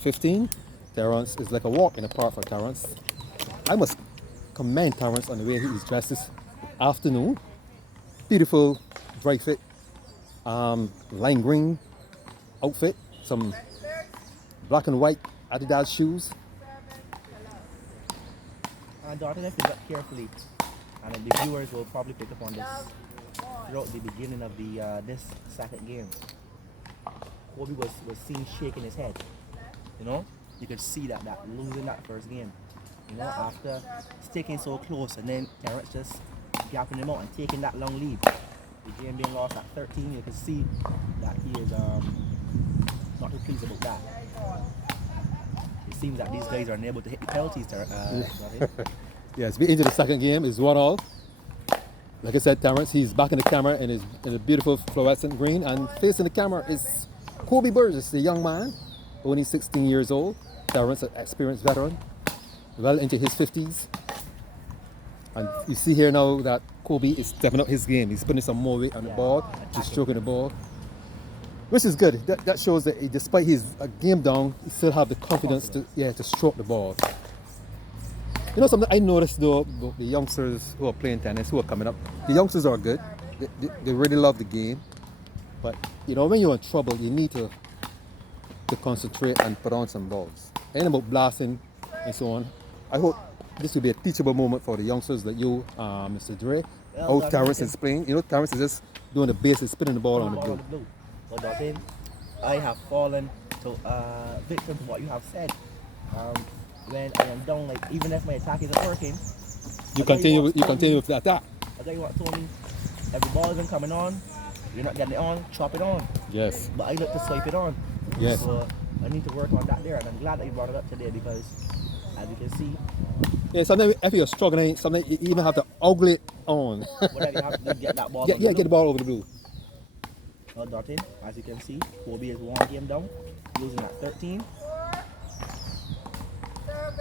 15. Terrence is like a walk in the park for Terrence. I must commend Terrence on the way he's dressed this afternoon. Beautiful, dry fit, lime green outfit, some black and white Adidas shoes. Daughter, if you look carefully, and the viewers will probably pick up on this throughout the beginning of the this second game. Kobe was seen shaking his head. You know, you could see that losing that first game. You know, after sticking so close, and then Terrence just gapping him out and taking that long lead. The game being lost at 13, you can see that he is not too pleased about that. It seems that these guys are unable to hit the penalties. Yes, we're into the second game. It's 1-1. Like I said, Terrence, he's back in the camera in a beautiful fluorescent green, and facing the camera is Kobe Burgess, the young man, only 16 years old. Terrence, an experienced veteran, well into his 50s. And you see here now that Kobe is stepping up his game. He's putting some more weight on the ball. He's stroking the ball, which is good. That shows that despite his game down, he still have the confidence to stroke the ball. You know something I noticed though, the youngsters who are playing tennis, who are coming up, the youngsters are good. They really love the game. But you know, when you're in trouble, you need to concentrate and put on some balls. Ain't about blasting and so on. I hope this will be a teachable moment for the youngsters like you, Mr. Dre. How Terrence is playing. You know, Terrence is just doing the basics, spinning the ball on the blue. Well, Dottin, I have fallen to victim to what you have said. When I am down, like even if my attack isn't working, You continue with the attack. I tell you what told me, if the ball isn't coming on, you're not getting it on, chop it on. Yes. But I look to swipe it on. Yes. So I need to work on that there, and I'm glad that you brought it up today because, as you can see, yeah, sometimes if you're struggling, sometimes you even have to ugly it on. whatever you have to get that ball. Get the ball over the blue. Well, Dottin, as you can see, Kobe is one game down, losing at 13.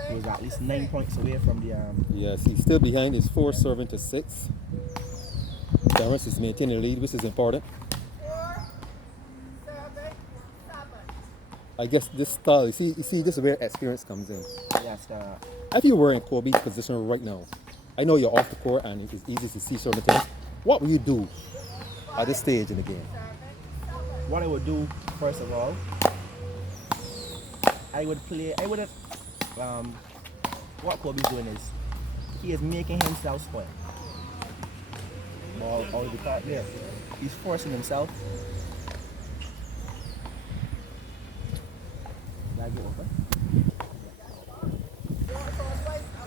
He was at least 9 points away from the. Yes, he's still behind. It's 4 serving to 6. Terrence is maintaining the lead, which is important. I guess this style, you see, this is where experience comes in. Yes. If you were in Kobe's position right now, I know you're off the court and it's easy to see certain things. What would you do at this stage in the game? What I would do, first of all, what Kobe's doing is, he is making himself spoil. Ball already caught there. He's forcing himself.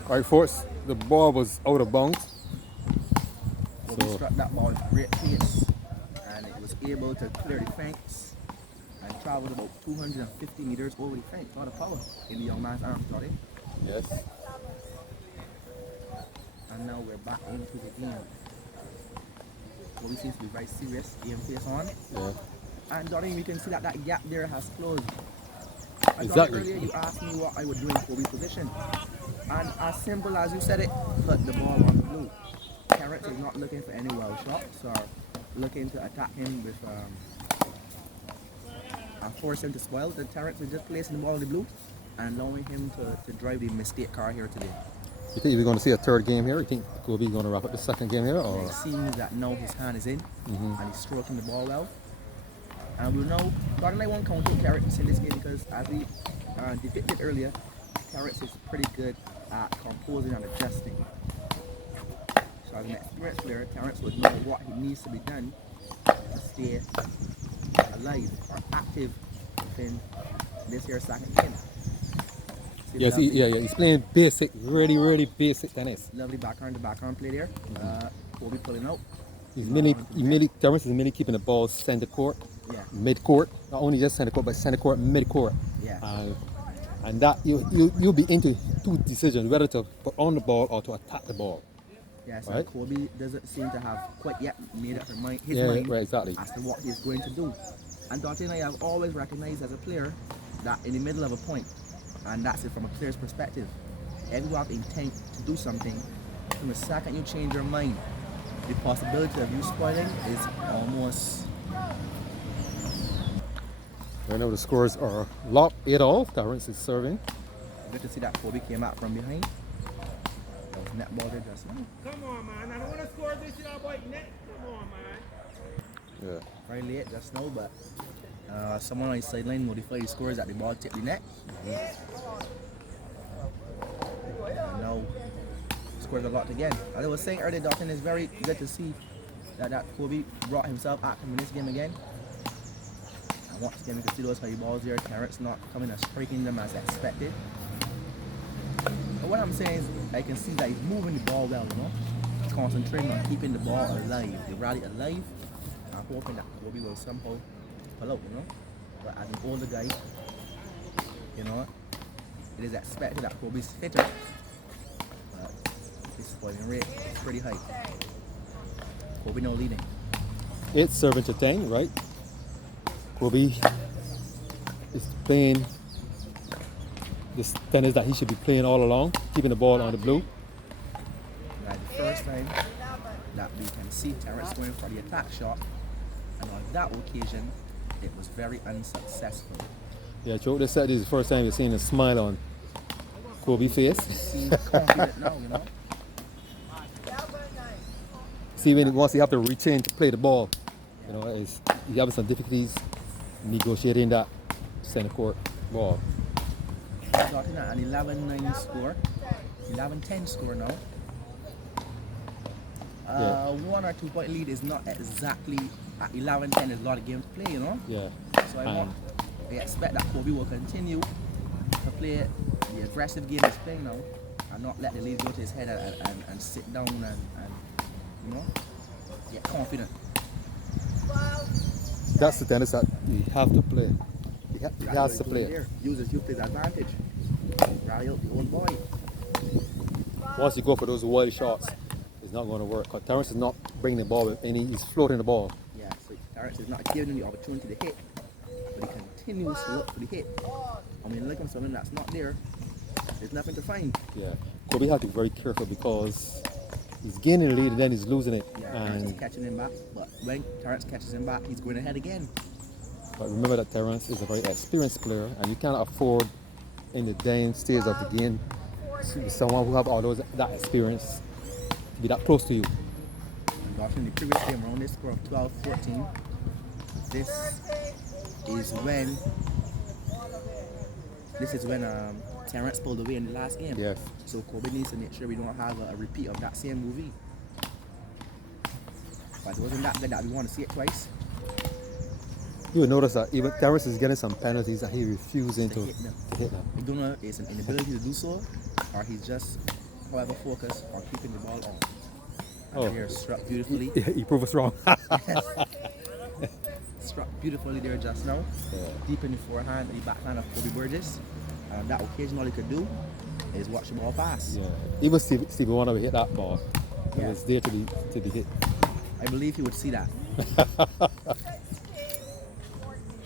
All right, folks, the ball was out of bounds. Kobe struck that ball with great pace, and it was able to clear the fence and traveled about 250 meters over the fence. A lot of power in the young man's arms, Johnny. Yes. And now we're back into the game. Kobe seems to be very serious, game face on. Yeah. And Johnny, we can see that gap there has closed. Exactly. Earlier you asked me what I would do in Kobe's position. And as simple as you said it, put the ball on the blue. Terrence is not looking for any wild shots or looking to attack him with and force him to spoil. The Terrence is just placing the ball on the blue and allowing him to drive the mistake car here today. You think we're going to see a third game here? You think Kobe going to wrap up the second game here? Or? It seems that now his hand is in and he's stroking the ball well. And we'll know, God and I won't count Terrence in this game because as we depicted earlier, Terrence is pretty good at composing and adjusting. So as an experienced player, Terrence would know what he needs to be done to stay alive or active within this year's second game. Yes, he's playing basic, really basic tennis. Lovely backhand to backhand play there. Kobe pulling out. Terrence is mainly keeping the ball center court, mid court. Not only just center court, but center court, mid court. Yeah. And that you'll be into two decisions, whether to put on the ball or to attack the ball. Yes, right? Kobe doesn't seem to have quite yet made up his mind right, exactly. as to what he's going to do. And Dante and I have always recognized as a player that in the middle of a point, and that's it from a player's perspective, if you have intent to do something, from the second you change your mind, the possibility of you spoiling is almost Right now the scores are locked 8-all. Terrence is serving. Good to see that Kobe came out from behind. That was netball there just now. Come on, man. I don't want to score this year, boy. Net. Come on, man. Yeah. Very late just now, but someone on the sideline modified his scores that the ball tipped the net. And now scores a lot again. As I was saying earlier, Dalton, is very good to see that Kobe brought himself active in this game again. And once again, we can see those high balls there. Terrence not coming and striking them as expected. But what I'm saying is, I can see that he's moving the ball well, you know. Concentrating on keeping the ball alive, the rally alive. I'm hoping that Kobe will somehow pull out, you know. But as an older guy, you know, it is expected that Kobe's fitter. But his spoiling rate is pretty high. Kobe now leading. 8 serving to 10, right? Kobe is playing this tennis that he should be playing all along, keeping the ball on the blue. Like the first time that we can see Terrence going for the attack shot, and on that occasion, it was very unsuccessful. Yeah, throughout the set, this is the first time you're seeing a smile on Kobe's face. He seems confident now, you know. See, once you have to reach in to play the ball, you know, you having some difficulties negotiating that center court ball. Starting at an 11-9 score, 11-10 score now. Yeah. 1 or 2 point lead is not exactly at 11-10. There's a lot of games to play, you know. Yeah. So I expect that Kobe will continue to play the aggressive game he's playing now, and not let the lead go to his head and sit down and you know, get confident. That's the tennis that you have to play. He has to play. There. Uses youth to his advantage. Rally out the old boy. Once you go for those wild shots, it's not going to work. Because Terrence is not bringing the ball with he's floating the ball. Yeah, so Terrence is not giving him the opportunity to hit, but he continues to look for the hit. And when you look at something that's not there, there's nothing to find. Yeah. Kobe has to be very careful because he's gaining the lead and then he's losing it. Yeah, Terrence is catching him back, but when Terrence catches him back, he's going ahead again. But remember that Terrence is a very experienced player, and you cannot afford in the dying stage of the game someone who have all that experience to be that close to you. And watching the previous game around this score of 12-14, this is when Terrence pulled away in the last game. Yes. So Kobe needs to make sure we don't have a repeat of that same movie. But it wasn't that good that we want to see it twice. You will notice that even Terrence is getting some penalties that he's refusing to hit them. I don't know if it's an inability to do so, or he's just, however, focused on keeping the ball on. And here, struck beautifully. He proved us wrong. Struck beautifully there just now. Yeah. Deep in the forehand, the backhand of Kobe Burgess. And that occasion, all he could do is watch the ball pass. Yeah. Even Stevie Wonder hit that ball. It Yeah. was there to be hit. I believe he would see that.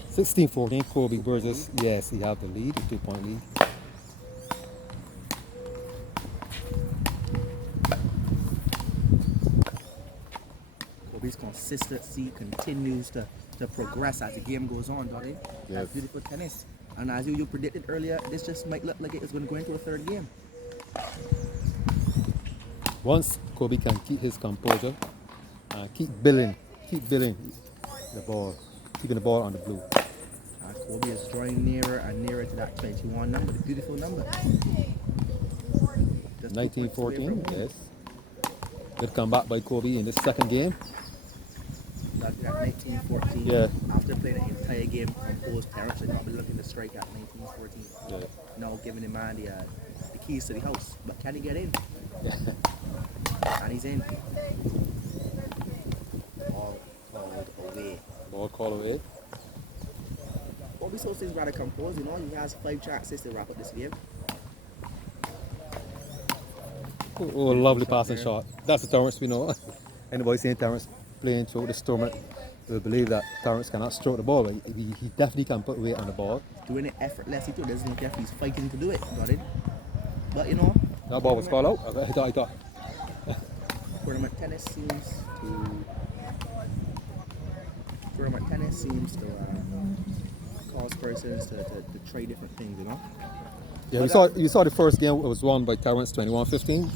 16-14, Kobe Burgess. Yes, he have the lead, the 2-point lead. Kobe's consistency continues to progress as the game goes on, Dottie. Yes. That's beautiful tennis. And as you predicted earlier, this just might look like it's going to go into a third game. Once Kobe can keep his composure and keep billing the ball, keeping the ball on the blue. Kobe is drawing nearer and nearer to that 21 number, the beautiful number. 19-14, yes. Good comeback by Kobe in the second game. That 19-14. Yeah. After playing the entire game composed, Terrence should not be looking to strike at 19-14. Yeah. Now giving the man the keys to the house. But can he get in? Yeah. And he's in. Ball called away. Ball call away. Kobe so stays rather composed, you know. He has 5 chances to wrap up this game. Oh, lovely passing shot. That's the Terrence we know. Anybody seeing Terrence playing through this tournament will believe that Terrence cannot stroke the ball, but he definitely can put weight on the ball. Doing it effortlessly too. Doesn't look like he's fighting to do it. Got it? But you know, That ball was called out. I thought. tournament tennis seems to cause persons to try different things, you know. Yeah, But you saw the first game was won by Terrence 21-15,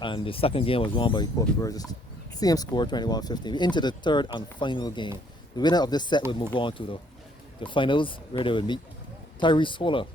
and the second game was won by Kobe Burgess. Same score, 21-15. Into the third and final game. The winner of this set will move on to the finals where they will meet Tyrese Fuller